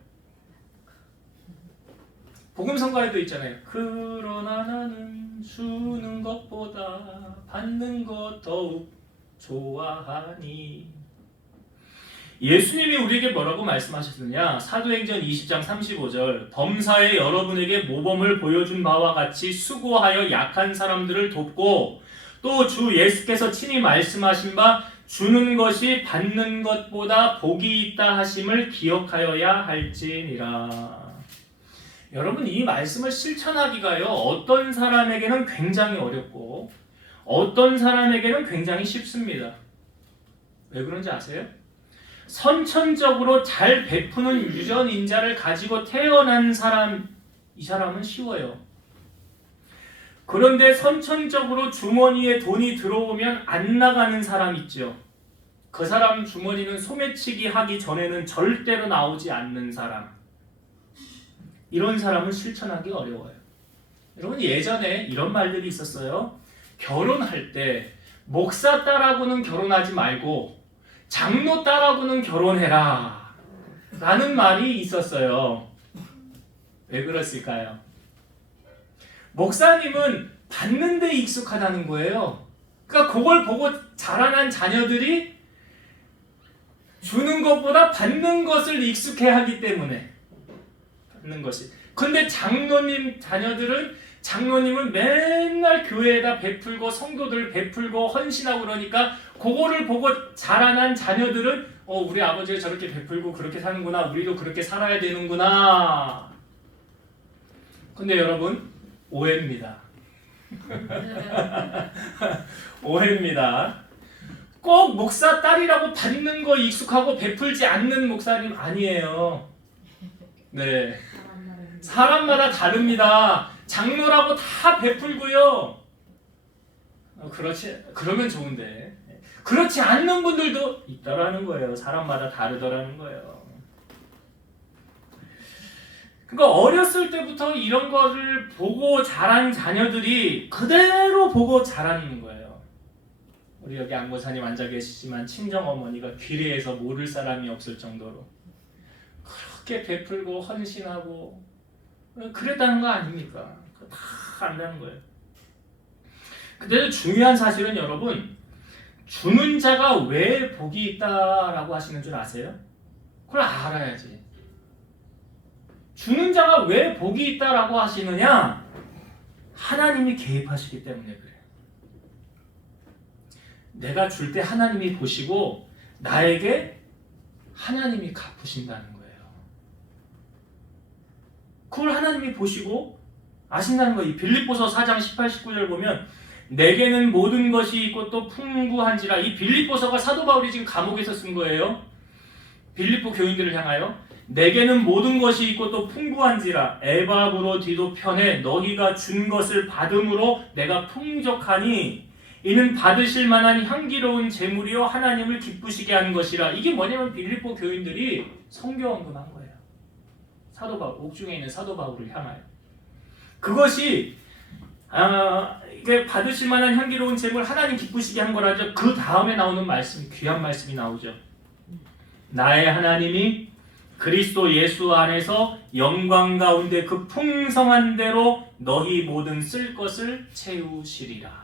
복음성가에도 있잖아요. 그러나 나는 주는 것보다 받는 것 더욱 좋아하니. 예수님이 우리에게 뭐라고 말씀하셨느냐? 사도행전 20장 35절 범사에 여러분에게 모범을 보여준 바와 같이 수고하여 약한 사람들을 돕고 또 주 예수께서 친히 말씀하신 바 주는 것이 받는 것보다 복이 있다 하심을 기억하여야 할지니라. 여러분, 이 말씀을 실천하기가요, 어떤 사람에게는 굉장히 어렵고 어떤 사람에게는 굉장히 쉽습니다. 왜 그런지 아세요? 선천적으로 잘 베푸는 유전인자를 가지고 태어난 사람, 이 사람은 쉬워요. 그런데 선천적으로 주머니에 돈이 들어오면 안 나가는 사람 있죠. 그 사람 주머니는 소매치기 하기 전에는 절대로 나오지 않는 사람. 이런 사람은 실천하기 어려워요. 여러분, 예전에 이런 말들이 있었어요. 결혼할 때 목사 딸하고는 결혼하지 말고 장로 딸하고는 결혼해라 라는 말이 있었어요. 왜 그랬을까요? 목사님은 받는 데 익숙하다는 거예요. 그러니까 그걸 보고 자라난 자녀들이 주는 것보다 받는 것을 익숙해하기 때문에 받는 것이. 근데 장로님 자녀들은 장로님은 맨날 교회에다 베풀고 성도들 베풀고 헌신하고 그러니까 그거를 보고 자라난 자녀들은 우리 아버지가 저렇게 베풀고 그렇게 사는구나, 우리도 그렇게 살아야 되는구나. 근데 여러분, 오해입니다. 오해입니다. 꼭 목사 딸이라고 받는 거 익숙하고 베풀지 않는 목사님 아니에요. 네, 사람마다 다릅니다. 장로라고 다 베풀고요. 그러면 좋은데 그렇지 않는 분들도 있다라는 거예요. 사람마다 다르더라는 거예요. 그러니까 어렸을 때부터 이런 거를 보고 자란 자녀들이 그대로 보고 자라는 거예요. 우리 여기 안고사님 앉아 계시지만 친정어머니가 귀례에서 모를 사람이 없을 정도로 그렇게 베풀고 헌신하고 그랬다는 거 아닙니까? 다 안다는 거예요. 근데 중요한 사실은 여러분, 주는 자가 왜 복이 있다라고 하시는 줄 아세요? 그걸 알아야지. 주는 자가 왜 복이 있다라고 하시느냐? 하나님이 개입하시기 때문에 그래요. 내가 줄 때 하나님이 보시고 나에게 하나님이 갚으신다는 거예요. 그걸 하나님이 보시고 아신다는 거예요. 이 빌립보서 4장 18, 19절 보면 내게는 모든 것이 있고 또 풍부한지라. 이 빌립보서가 사도 바울이 지금 감옥에서 쓴 거예요. 빌립보 교인들을 향하여 내게는 모든 것이 있고 또 풍부한지라. 에바브로디도 편에 너희가 준 것을 받음으로 내가 풍족하니 이는 받으실 만한 향기로운 제물이요 하나님을 기쁘시게 하는 것이라. 이게 뭐냐면 빌립보 교인들이 성교 헌금한 거예요. 사도 바울, 옥중에 있는 사도 바울을 향하여. 그것이 이게 받으실 만한 향기로운 제물 하나님 기쁘시게 한 거라죠. 그 다음에 나오는 말씀, 귀한 말씀이 나오죠. 나의 하나님이 그리스도 예수 안에서 영광 가운데 그 풍성한 대로 너희 모든 쓸 것을 채우시리라.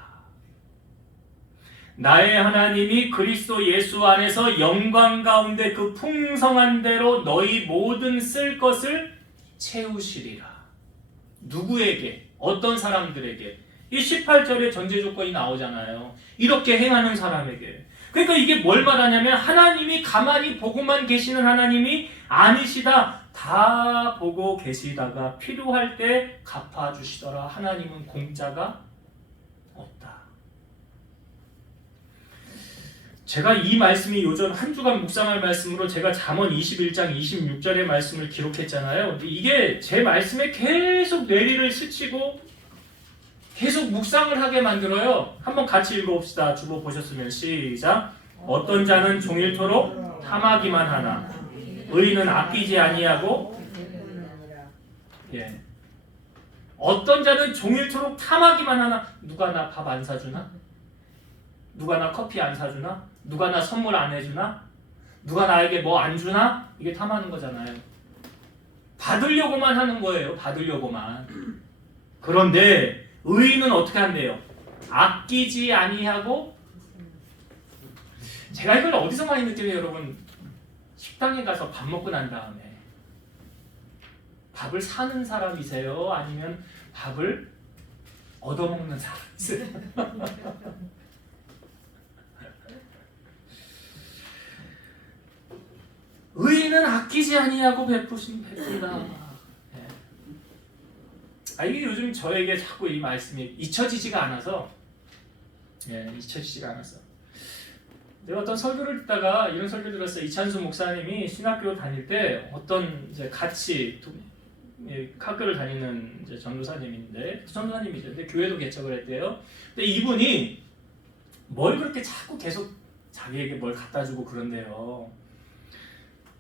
나의 하나님이 그리스도 예수 안에서 영광 가운데 그 풍성한 대로 너희 모든 쓸 것을 채우시리라. 누구에게? 어떤 사람들에게? 이 18절에 전제 조건이 나오잖아요. 이렇게 행하는 사람에게. 그러니까 이게 뭘 말하냐면 하나님이 가만히 보고만 계시는 하나님이 아니시다. 다 보고 계시다가 필요할 때 갚아주시더라. 하나님은 공짜가 없다. 제가 이 말씀이 요즘 한 주간 묵상할 말씀으로 제가 잠언 21장 26절의 말씀을 기록했잖아요. 이게 제 말씀에 계속 뇌리를 스치고 계속 묵상을 하게 만들어요. 한번 같이 읽어봅시다. 주보 보셨으면 시작. 어떤 자는 종일토록 탐하기만 하나 의인은 아끼지 아니하고. 예. 어떤 자는 종일토록 탐하기만 하나. 누가 나 밥 안 사주나? 누가 나 커피 안 사주나? 누가 나 선물 안 해주나? 누가 나에게 뭐 안 주나? 이게 탐하는 거잖아요. 받으려고만 하는 거예요. 받으려고만. 그런데 의인은 어떻게 한대요? 아끼지 아니하고 제가 이걸 어디서 많이 느껴요, 여러분? 식당에 가서 밥 먹고 난 다음에 밥을 사는 사람이세요? 아니면 밥을 얻어먹는 사람이세요? 의인은 아끼지 아니하고 베푼다. 이게 요즘 저에게 자꾸 이 말씀이 잊혀지지가 않아서, 잊혀지지가 않아서. 내가 어떤 설교를 듣다가 이런 설교 들었어요. 이찬수 목사님이 신학교 다닐 때 어떤 이제 같이 학교를 다니는 이제 전도사님인데, 전도사님이죠. 근데 교회도 개척을 했대요. 근데 이분이 뭘 그렇게 자꾸 계속 자기에게 뭘 갖다 주고 그런데요.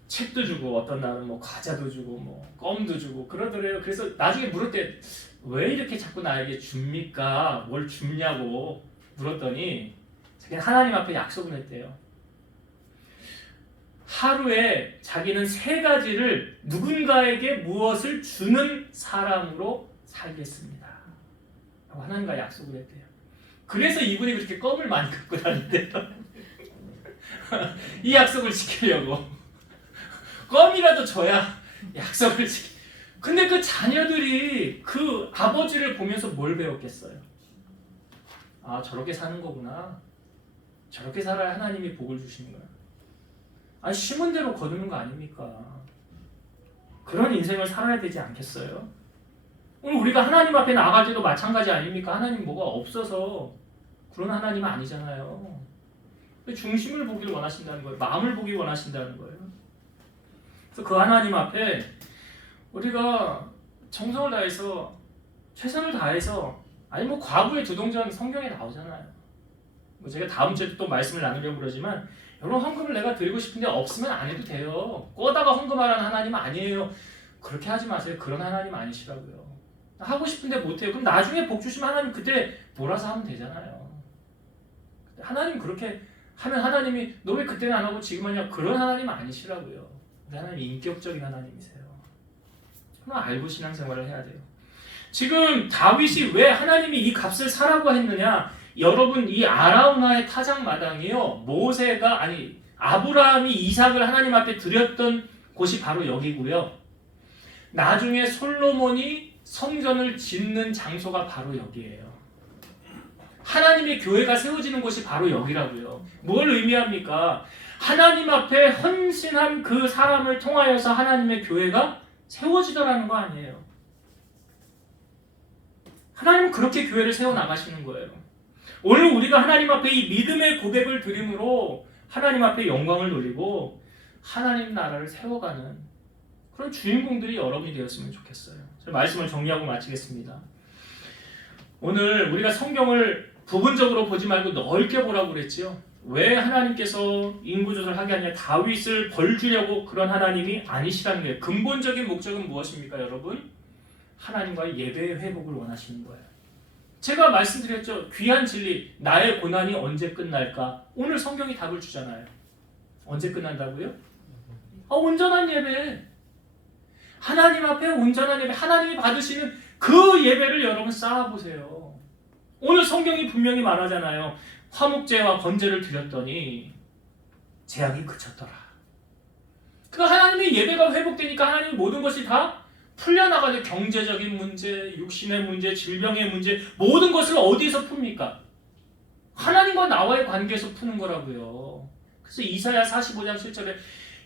책도 주고 어떤 날은 뭐 과자도 주고 뭐 껌도 주고 그러더래요. 그래서 나중에 물었대, 왜 이렇게 자꾸 나에게 줍니까? 뭘 줍냐고 물었더니 자기는 하나님 앞에 약속을 했대요. 하루에 자기는 3가지를 누군가에게 무엇을 주는 사람으로 살겠습니다. 하나님과 약속을 했대요. 그래서 이분이 그렇게 껌을 많이 갖고 다닌대요. 이 약속을 지키려고. 껌이라도 줘야 약속을 지키. 근데 그 자녀들이 그 아버지를 보면서 뭘 배웠겠어요? 아, 저렇게 사는 거구나. 저렇게 살아야 하나님이 복을 주시는구나. 아니, 심은 대로 거두는 거 아닙니까? 그런 인생을 살아야 되지 않겠어요? 오늘 우리가 하나님 앞에 나갈 때도 마찬가지 아닙니까? 하나님 뭐가 없어서 그런 하나님 아니잖아요. 중심을 보기를 원하신다는 거예요. 마음을 보기 원하신다는 거예요. 그래서 그 하나님 앞에 우리가 정성을 다해서 최선을 다해서, 아니 뭐 과부의 두동전 성경에 나오잖아요. 뭐 제가 다음 주에 또 말씀을 나누려고 그러지만, 여러분 헌금을 내가 드리고 싶은데 없으면 안 해도 돼요. 꼬다가 헌금하라는 하나님 아니에요. 그렇게 하지 마세요. 그런 하나님 아니시라고요. 하고 싶은데 못해요. 그럼 나중에 복 주시면 하나님 그때 몰아서 하면 되잖아요. 하나님 그렇게 하면 하나님이 너 왜 그때는 안 하고 지금 하냐, 그런 하나님 아니시라고요. 하나님 인격적인 하나님이세요. 그럼 알고 신앙생활을 해야 돼요. 지금 다윗이 왜 하나님이 이 값을 사라고 했느냐? 여러분, 이 아라우나의 타작마당이요, 아브라함이 이삭을 하나님 앞에 드렸던 곳이 바로 여기고요. 나중에 솔로몬이 성전을 짓는 장소가 바로 여기예요. 하나님의 교회가 세워지는 곳이 바로 여기라고요. 뭘 의미합니까? 하나님 앞에 헌신한 그 사람을 통하여서 하나님의 교회가 세워지더라는 거 아니에요. 하나님은 그렇게 교회를 세워나가시는 거예요. 오늘 우리가 하나님 앞에 이 믿음의 고백을 드림으로 하나님 앞에 영광을 돌리고 하나님 나라를 세워가는 그런 주인공들이 여러분이 되었으면 좋겠어요. 말씀을 정리하고 마치겠습니다. 오늘 우리가 성경을 부분적으로 보지 말고 넓게 보라고 그랬지요. 왜 하나님께서 인구조절하게 하냐? 다윗을 벌 주려고 그런 하나님이 아니시라는 거예요. 근본적인 목적은 무엇입니까, 여러분? 하나님과의 예배의 회복을 원하시는 거예요. 제가 말씀드렸죠. 귀한 진리, 나의 고난이 언제 끝날까? 오늘 성경이 답을 주잖아요. 언제 끝난다고요? 온전한 예배. 하나님 앞에 온전한 예배, 하나님이 받으시는 그 예배를 여러분 쌓아보세요. 오늘 성경이 분명히 말하잖아요. 화목제와 번제를 드렸더니 재앙이 그쳤더라. 그 하나님의 예배가 회복되니까 하나님의 모든 것이 다 풀려나가죠. 경제적인 문제, 육신의 문제, 질병의 문제, 모든 것을 어디서 풉니까? 하나님과 나와의 관계에서 푸는 거라고요. 그래서 이사야 45장 7절에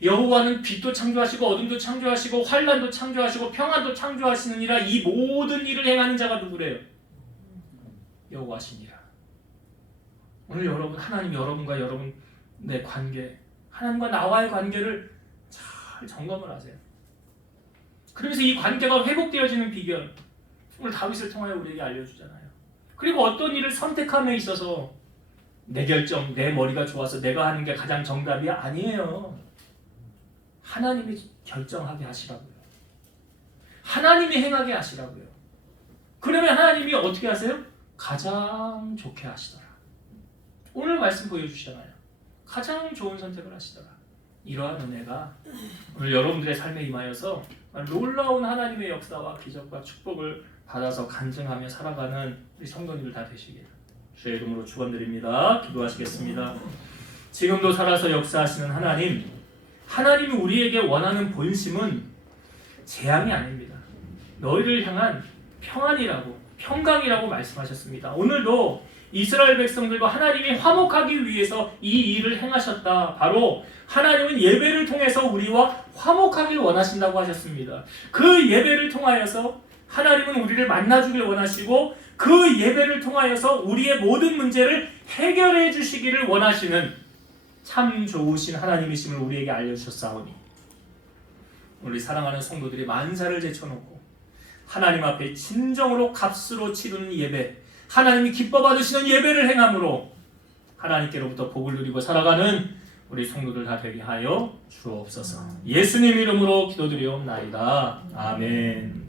여호와는 빛도 창조하시고 어둠도 창조하시고 환난도 창조하시고 평안도 창조하시느니라. 이 모든 일을 행하는 자가 누구래요? 여호와시니라. 오늘 여러분, 하나님 여러분과 여러분의 관계, 하나님과 나와의 관계를 잘 점검을 하세요. 그러면서 이 관계가 회복되어지는 비결, 오늘 다윗을 통하여 우리에게 알려주잖아요. 그리고 어떤 일을 선택함에 있어서 내 결정, 내 머리가 좋아서 내가 하는 게 가장 정답이 아니에요. 하나님이 결정하게 하시라고요. 하나님이 행하게 하시라고요. 그러면 하나님이 어떻게 하세요? 가장 좋게 하시더라. 오늘 말씀 보여주시잖아요. 가장 좋은 선택을 하시더라. 이러한 은혜가 오늘 여러분들의 삶에 임하여서 놀라운 하나님의 역사와 기적과 축복을 받아서 간증하며 살아가는 우리 성도님들 다 되시길 주의 이름으로 축원드립니다. 기도하시겠습니다. 지금도 살아서 역사하시는 하나님, 하나님이 우리에게 원하는 본심은 재앙이 아닙니다. 너희를 향한 평안이라고, 평강이라고 말씀하셨습니다. 오늘도 이스라엘 백성들과 하나님이 화목하기 위해서 이 일을 행하셨다. 바로 하나님은 예배를 통해서 우리와 화목하길 원하신다고 하셨습니다. 그 예배를 통하여서 하나님은 우리를 만나주길 원하시고 그 예배를 통하여서 우리의 모든 문제를 해결해 주시기를 원하시는 참 좋으신 하나님이심을 우리에게 알려주셨사오니 우리 사랑하는 성도들이 만사를 제쳐놓고 하나님 앞에 진정으로 값으로 치르는 예배, 하나님이 기뻐 받으시는 예배를 행함으로 하나님께로부터 복을 누리고 살아가는 우리 성도들 다 되게 하여 주옵소서. 예수님 이름으로 기도드리옵나이다. 아멘.